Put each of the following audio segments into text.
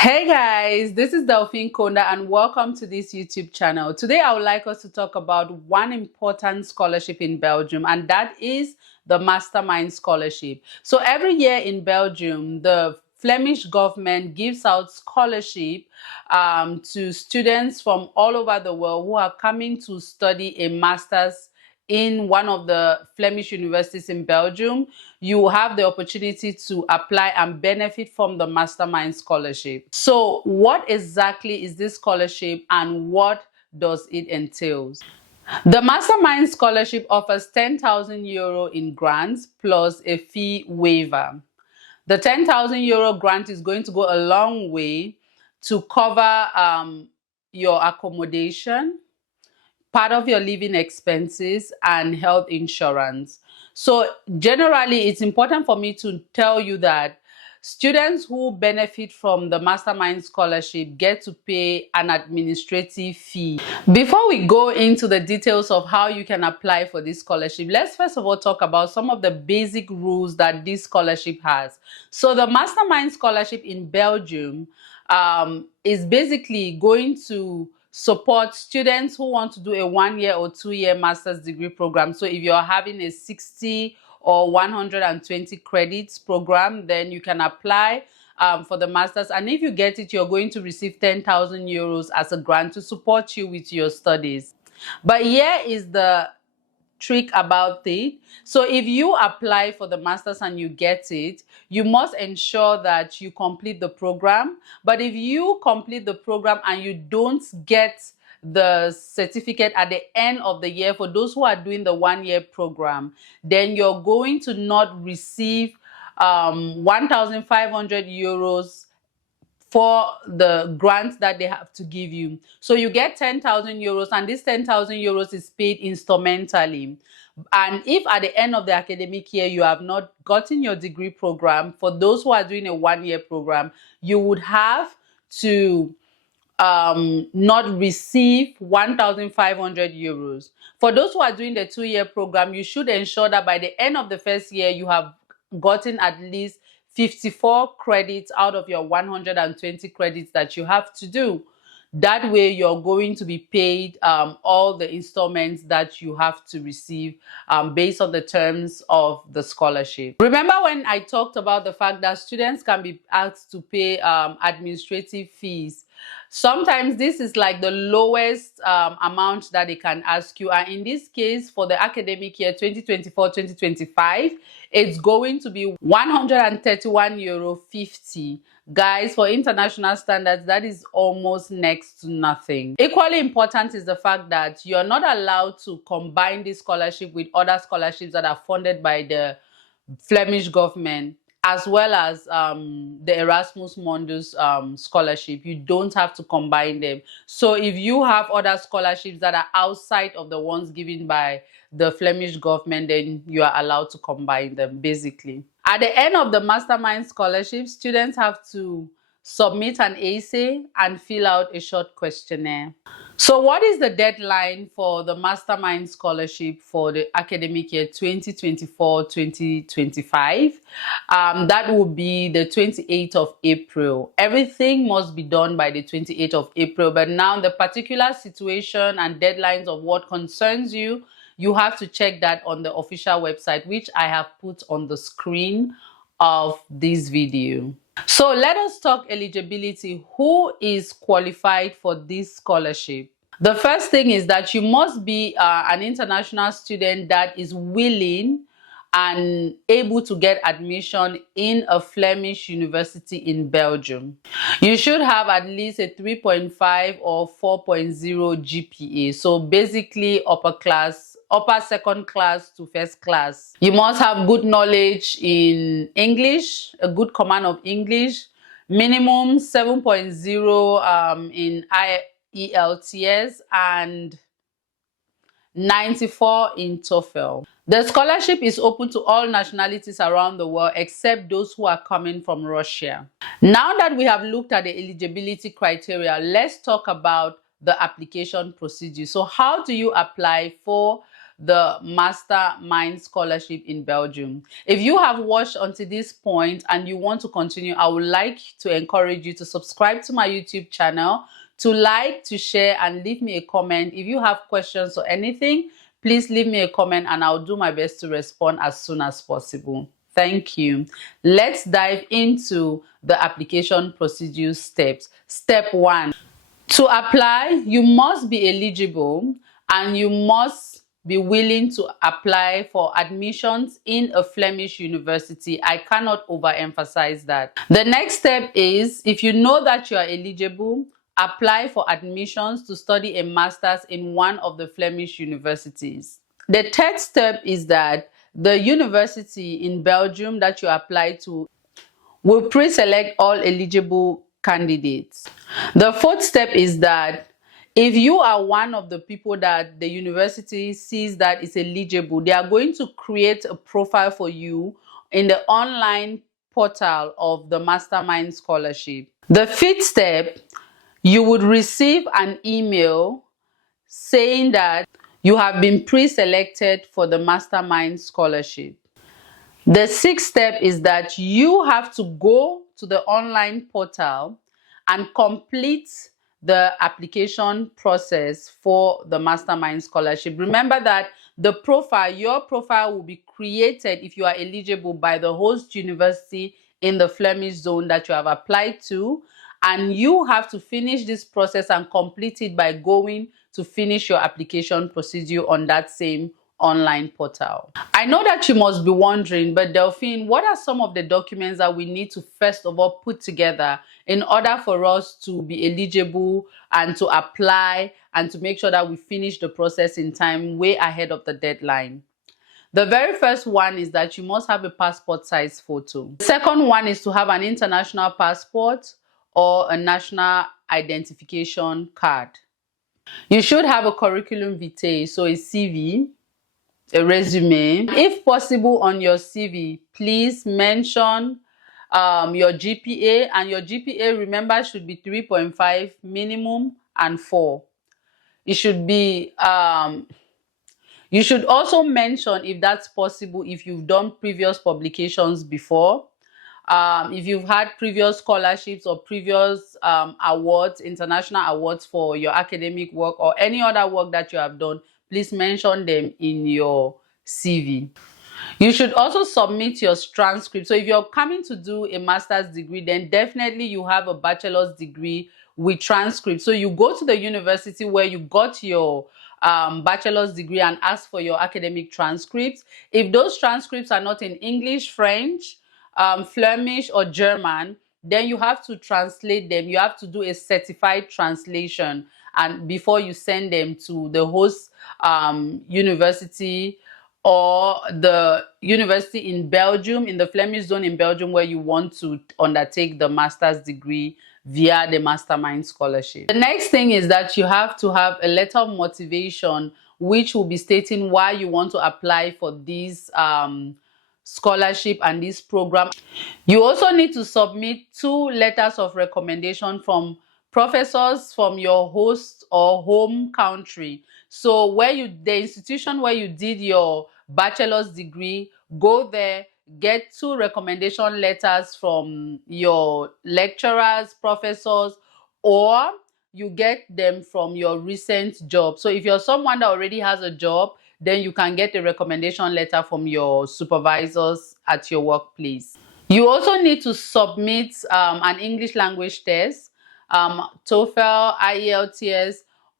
Hey guys, this is Delphine Konda and welcome to this YouTube channel. Today I would like us to talk about one important scholarship in Belgium, and that is the Mastermind scholarship. So every year in Belgium, the Flemish government gives out scholarship to students from all over the world who are coming to study a master's in one of the Flemish universities in Belgium. You have the opportunity to apply and benefit from the Mastermind scholarship. So what exactly is this scholarship and what does it entail? The Mastermind scholarship offers 10,000 euro in grants plus a fee waiver. The 10,000 euro grant is going to go a long way to cover your accommodation, part of your living expenses, and health insurance. So generally, it's important for me to tell you that students who benefit from the Mastermind scholarship get to pay an administrative fee. Before we go into the details of how you can apply for this scholarship, let's first of all talk about some of the basic rules that this scholarship has. So the Mastermind scholarship in Belgium is basically going to support students who want to do a 1-year or 2-year master's degree program. So if you're having a 60 or 120 credits program, then you can apply for the master's. And if you get it, you're going to receive 10,000 euros as a grant to support you with your studies. But here is the trick about it. So if you apply for the master's and you get it, you must ensure that you complete the program. But if you complete the program and you don't get the certificate at the end of the year, for those who are doing the 1-year program, then you're going to not receive 1,500 euros for the grant that they have to give you. So you get 10,000 euros, and this 10,000 euros is paid instrumentally. And if at the end of the academic year you have not gotten your degree program, for those who are doing a 1-year program, you would have to not receive 1,500 euros. For those who are doing the 2-year program, you should ensure that by the end of the first year you have gotten at least 54 credits out of your 120 credits that you have to do. That way you're going to be paid all the installments that you have to receive based on the terms of the scholarship. Remember when I talked about the fact that students can be asked to pay administrative fees? Sometimes this is like the lowest amount that they can ask you, and in this case for the academic year 2024-2025, it's going to be 131 euro 50. Guys, for international standards, that is almost next to nothing. Equally important is the fact that you're not allowed to combine this scholarship with other scholarships that are funded by the Flemish government, as well as the Erasmus Mundus scholarship. You don't have to combine them. So if you have other scholarships that are outside of the ones given by the Flemish government, then you are allowed to combine them, basically. At the end of the Mastermind scholarship, students have to submit an essay and fill out a short questionnaire. So what is the deadline for the Mastermind scholarship for the academic year 2024-2025? That will be the 28th of April. Everything must be done by the 28th of April. But now the particular situation and deadlines of what concerns you, you have to check that on the official website, which I have put on the screen of this video. So let us talk eligibility. Who is qualified for this scholarship? The first thing is that you must be an international student that is willing and able to get admission in a Flemish university in Belgium. You should have at least a 3.5 or 4.0 GPA. So basically upper second class to first class. You must have good knowledge in English, a good command of English, minimum 7.0 in IELTS, and 94 in TOEFL. The scholarship is open to all nationalities around the world except those who are coming from Russia. Now that we have looked at the eligibility criteria, let's talk about the application procedure. So how do you apply for the Mastermind Scholarship in Belgium. If you have watched until this point and you want to continue, I would like to encourage you to subscribe to my YouTube channel, to like, to share, and leave me a comment. If you have questions or anything, please leave me a comment and I'll do my best to respond as soon as possible. Thank you. Let's dive into the application procedure steps. Step 1. To apply, you must be eligible and you must be willing to apply for admissions in a Flemish university. I cannot overemphasize that. The next step is, if you know that you are eligible, apply for admissions to study a master's in one of the Flemish universities. The third step is that the university in Belgium that you apply to will pre-select all eligible candidates. The fourth step is that if you are one of the people that the university sees that is eligible, they are going to create a profile for you in the online portal of the Mastermind Scholarship. The fifth step, you would receive an email saying that you have been pre-selected for the Mastermind Scholarship. The sixth step is that you have to go to the online portal and complete the application process for the Mastermind Scholarship. Remember that your profile will be created if you are eligible by the host university in the Flemish zone that you have applied to, and you have to finish this process and complete it by going to finish your application procedure on that same online portal. I know that you must be wondering, but Delphine, what are some of the documents that we need to first of all put together in order for us to be eligible and to apply and to make sure that we finish the process in time, way ahead of the deadline? The very first one is that you must have a passport size photo. The second one is to have an international passport or a national identification card. You should have a curriculum vitae, so a CV, a resume. If possible, on your CV, please mention your GPA, and your GPA, remember, should be 3.5 minimum and 4. It should be you should also mention, if that's possible, if you've done previous publications before, if you've had previous scholarships or previous awards, international awards for your academic work or any other work that you have done, please mention them in your CV. You should also submit your transcript. So if you're coming to do a master's degree, then definitely you have a bachelor's degree with transcript. So you go to the university where you got your bachelor's degree and ask for your academic transcripts. If those transcripts are not in English, French, Flemish, or German, then you have to translate them. You have to do a certified translation, and before you send them to the host university or the university in Belgium, in the Flemish zone in Belgium, where you want to undertake the master's degree via the Mastermind Scholarship. The next thing is that you have to have a letter of motivation, which will be stating why you want to apply for this scholarship and this program. You also need to submit 2 letters of recommendation from professors from your host or home country. So the institution where you did your bachelor's degree, go there, get 2 recommendation letters from your lecturers, professors, or you get them from your recent job. So if you're someone that already has a job, then you can get a recommendation letter from your supervisors at your workplace. You also need to submit an English language test, TOEFL, IELTS,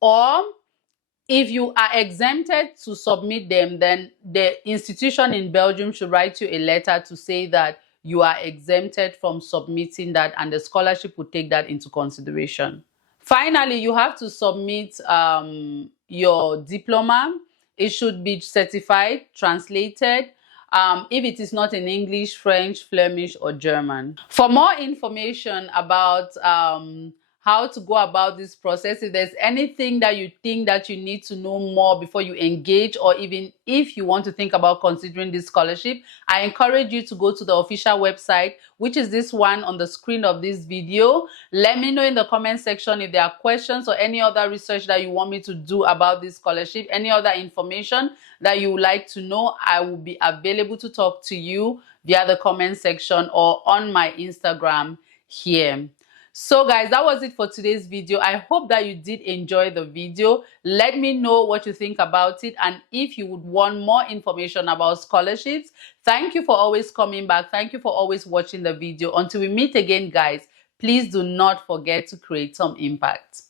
or if you are exempted to submit them, then the institution in Belgium should write you a letter to say that you are exempted from submitting that, and the scholarship will take that into consideration. Finally, you have to submit your diploma. It should be certified, translated, if it is not in English, French, Flemish, or German. For more information about how to go about this process. If there's anything that you think that you need to know more before you engage, or even if you want to think about considering this scholarship, I encourage you to go to the official website, which is this one on the screen of this video. Let me know in the comment section if there are questions or any other research that you want me to do about this scholarship, any other information that you would like to know. I will be available to talk to you via the comment section or on my Instagram here. So guys, that was it for today's video. I hope that you did enjoy the video. Let me know what you think about it, and if you would want more information about scholarships. Thank you for always coming back. Thank you for always watching the video. Until we meet again, guys, please do not forget to create some impact.